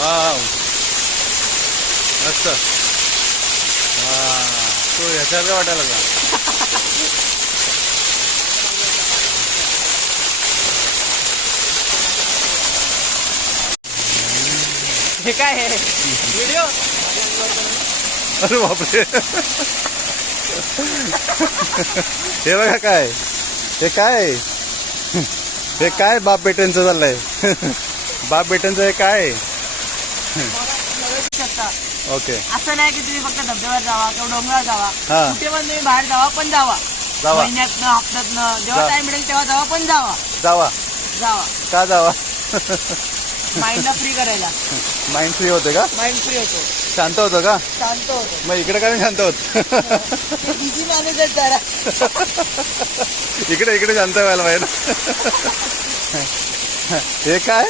Wow मस्त. तो ह्याच्यासारखं वाटायला का? हे काय आहे व्हिडिओ? अरे बापरे. हे बघा काय, हे काय, हे काय बाप बेट्यांचं चाललंय. बाप बेट्यांचं हे काय. ओके, असं नाही की तुम्ही फक्त धबधब्यावर जावा किंवा डोंगरावर जावा, हा. कुठे पण तुम्ही बाहेर जावा, पण जावा. जावा. महिन्यातनं हप्त्यातनं जेव्हा टाइम मिळेल तेव्हा जावा, पण जावा. जावा. जावा का जावा? माइंडला फ्री करायला. माइंड फ्री होते का? माइंड फ्री होतो, शांत होतं का? शांत होतो. मग इकडे काय शांत होत? बिझी माणूस आहेत जरा. इकडे शांत व्हायला पाहिजे. हे काय?